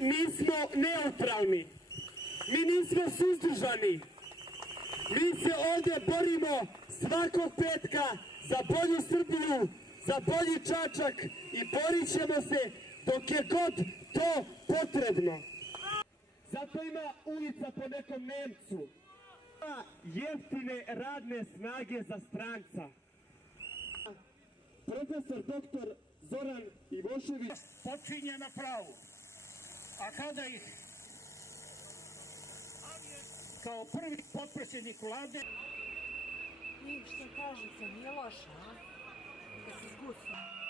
Mi nismo neutralni, mi nismo suzdržani, mi se ovdje borimo svakog petka za bolju Srbiju, za bolji Čačak i borit ćemo se dok je god to potrebno. Zato ima ulica po nekom Nemcu, ima jeftine radne snage za stranca. Profesor doktor Zoran Ivošević počinje na pravu, a kada ih kao prvi potpredsjednik vlade I što kažete, nije loše, a? Da se zgucne.